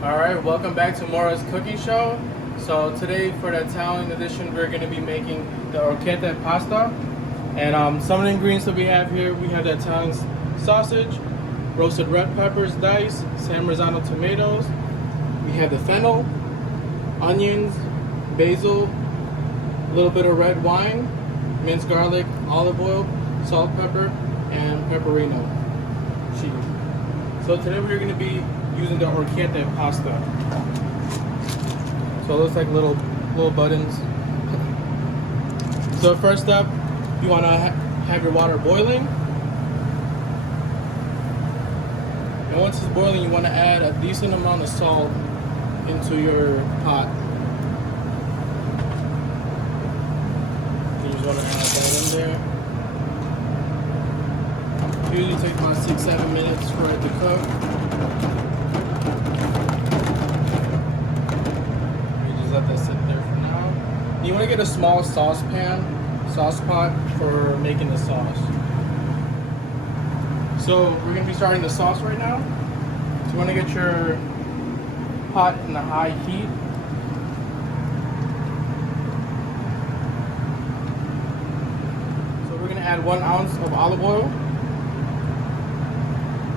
Alright, welcome back to Mora's Cooking Show. So today for the Italian edition we're going to be making the Orecchiette pasta. And some of the ingredients that we have here, we have the Italian sausage, roasted red peppers diced, San Marzano tomatoes, we have the fennel, onions, basil, a little bit of red wine, minced garlic, olive oil, salt, pepper, and pepperino cheese. So today we're going to be using the Orecchiette pasta. So it looks like little buttons. So first step, you want to have your water boiling. And once it's boiling, you want to add a decent amount of salt into your pot. You just want to add that in there. Usually takes about 6-7 minutes for it to cook. Let that sit there for now. You want to get a small sauce pot for making the sauce. So we're going to be starting the sauce right now. So you want to get your pot in the high heat. So we're going to add 1 ounce of olive oil.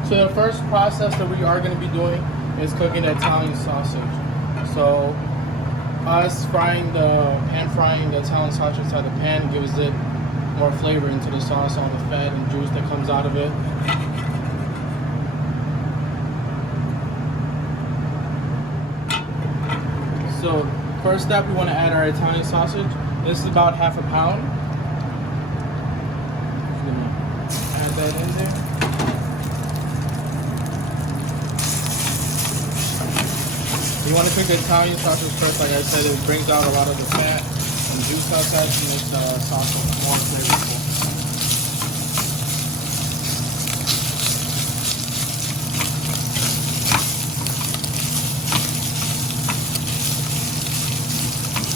So the first process that we are going to be doing is cooking the Italian sausage. So us pan frying the Italian sausage inside the pan gives it more flavor into the sauce, all the fat and juice that comes out of it. So first step, we want to add our Italian sausage. This is about half a pound. Just gonna add that in there. You want to cook the Italian sausage first, like I said, it brings out a lot of the fat and juice outside to make the sauce more flavorful.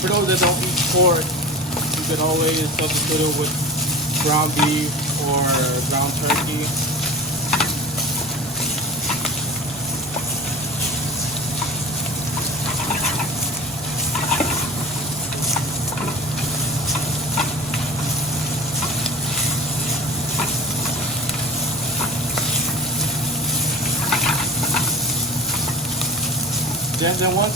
For those that don't eat pork, you can always substitute it with ground beef or ground turkey. Then once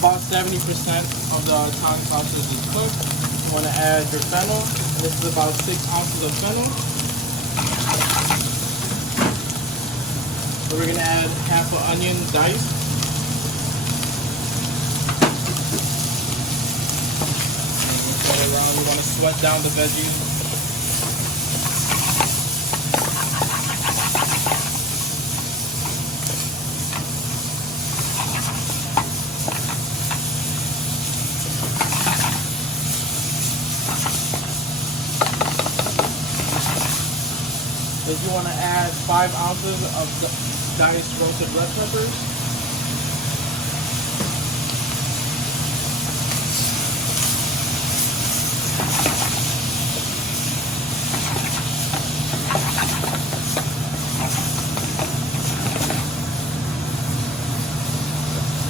about 70% of the Italian sausage is cooked, you want to add your fennel. This is about 6 ounces of fennel. So we're going to add half an onion diced. And around. We want to sweat down the veggies. If you want to add 5 ounces of diced roasted red peppers.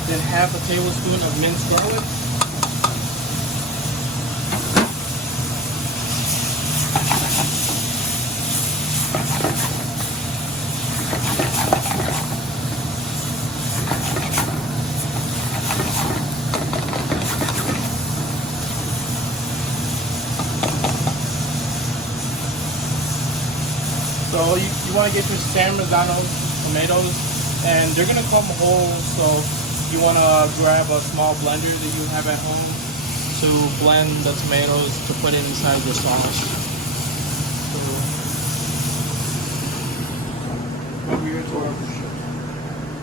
Then half a tablespoon of minced garlic. So you want to get your San Marzano tomatoes, and they're gonna come whole. So you want to grab a small blender that you have at home to blend the tomatoes to put it inside your sauce. So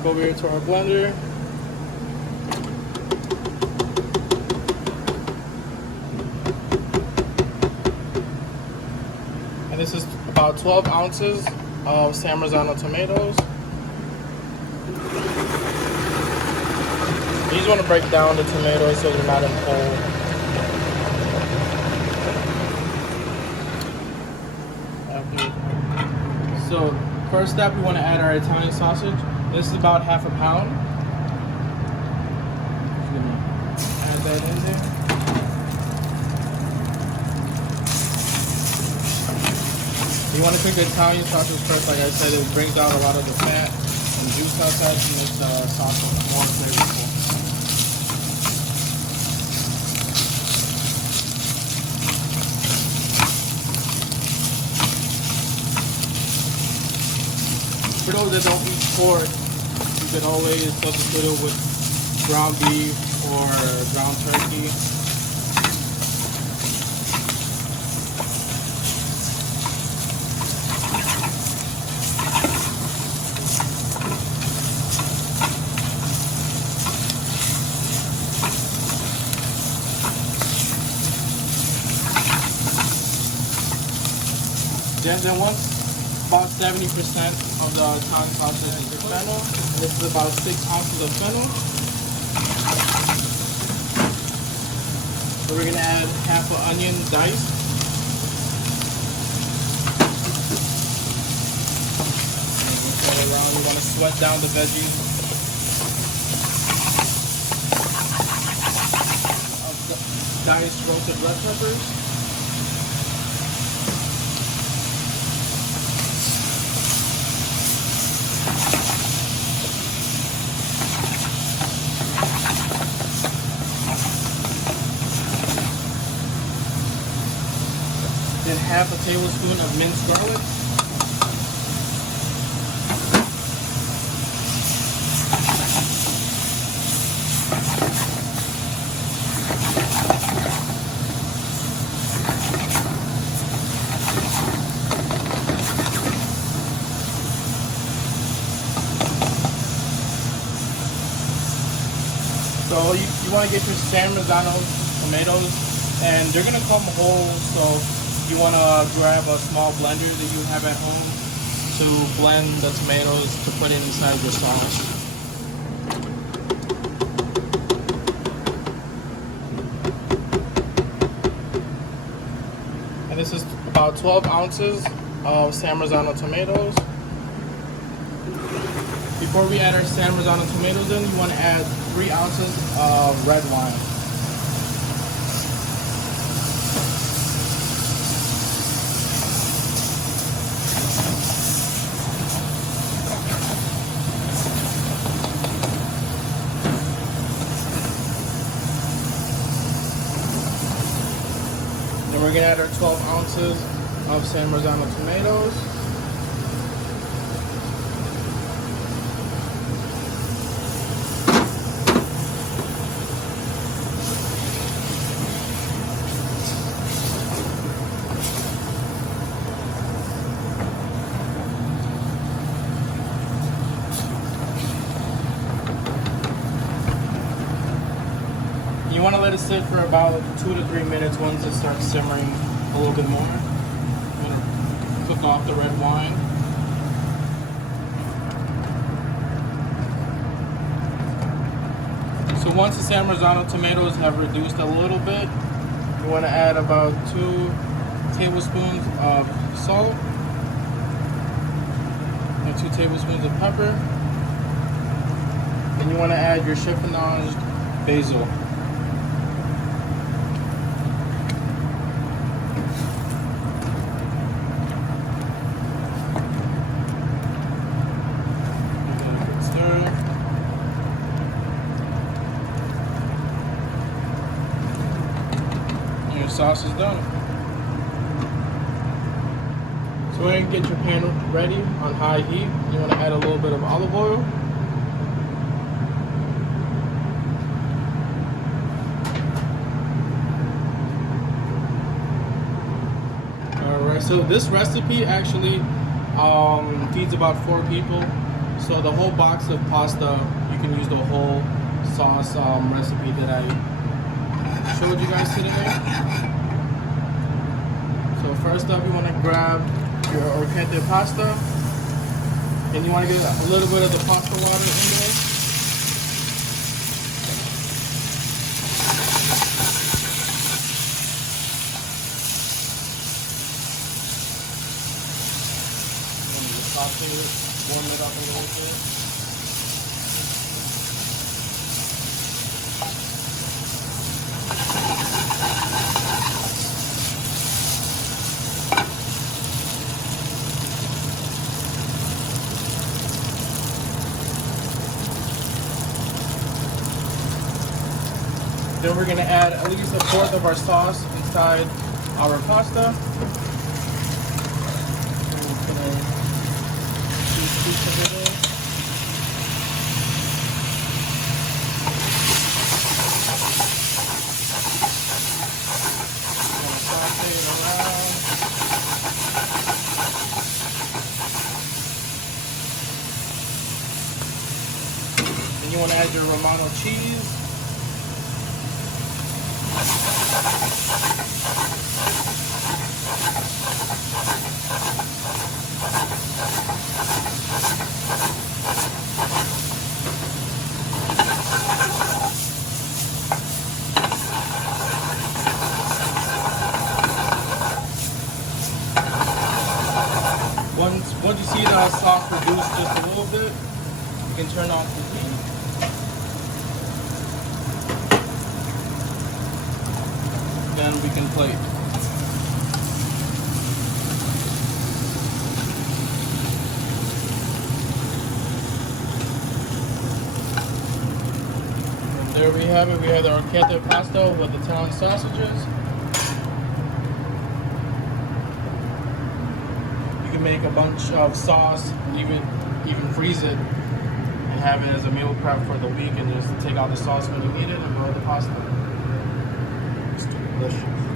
go over here to our blender. And this is about 12 ounces of San Marzano tomatoes. You just want to break down the tomatoes so they're not in whole. Okay. So first step, we want to add our Italian sausage. This is about half a pound. that in there. You want to cook the Italian sausage first, like I said, it brings out a lot of the fat and juice outside to make the sausage more flavorful. For those that don't eat pork, you can always substitute it with ground beef or ground turkey. Then once about 70% of the Italian sausage is the fennel, and this is about 6 ounces of fennel. So we're gonna add half an onion diced. And we'll around. We want to sweat down the veggies. Diced roasted red peppers. Then half a tablespoon of minced garlic. So you want to get your San Marzano tomatoes, and they're gonna come whole. So you want to grab a small blender that you have at home to blend the tomatoes to put it inside your sauce. And this is about 12 ounces of San Marzano tomatoes. Before we add our San Marzano tomatoes in, you want to add 3 ounces of red wine. Then we're going to add our 12 ounces of San Marzano tomatoes. You want to let it sit for about 2 to 3 minutes. Once it starts simmering a little bit more, I'm going to cook off the red wine. So once the San Marzano tomatoes have reduced a little bit, you want to add about 2 tablespoons of salt and 2 tablespoons of pepper. And you want to add your chiffonaged basil. Sauce is done. So go ahead and get your pan ready on high heat. You want to add a little bit of olive oil. Alright, so this recipe actually feeds about 4 people. So the whole box of pasta, you can use the whole sauce recipe that I showed you guys today. So first up, you want to grab your Orecchiette pasta, and you want to get a little bit of the pasta water in there. And just saute it, warm it up a little bit. Then we're gonna add at least a fourth of our sauce inside our pasta. Then you want to add your Romano cheese. Once you see the sauce reduce just a little bit, you can turn off the heat. Then we can plate. And there we have it. We have the Orecchiette pasta with Italian sausages. You can make a bunch of sauce, even freeze it, and have it as a meal prep for the week, and just take out the sauce when you need it and boil the pasta. It's delicious.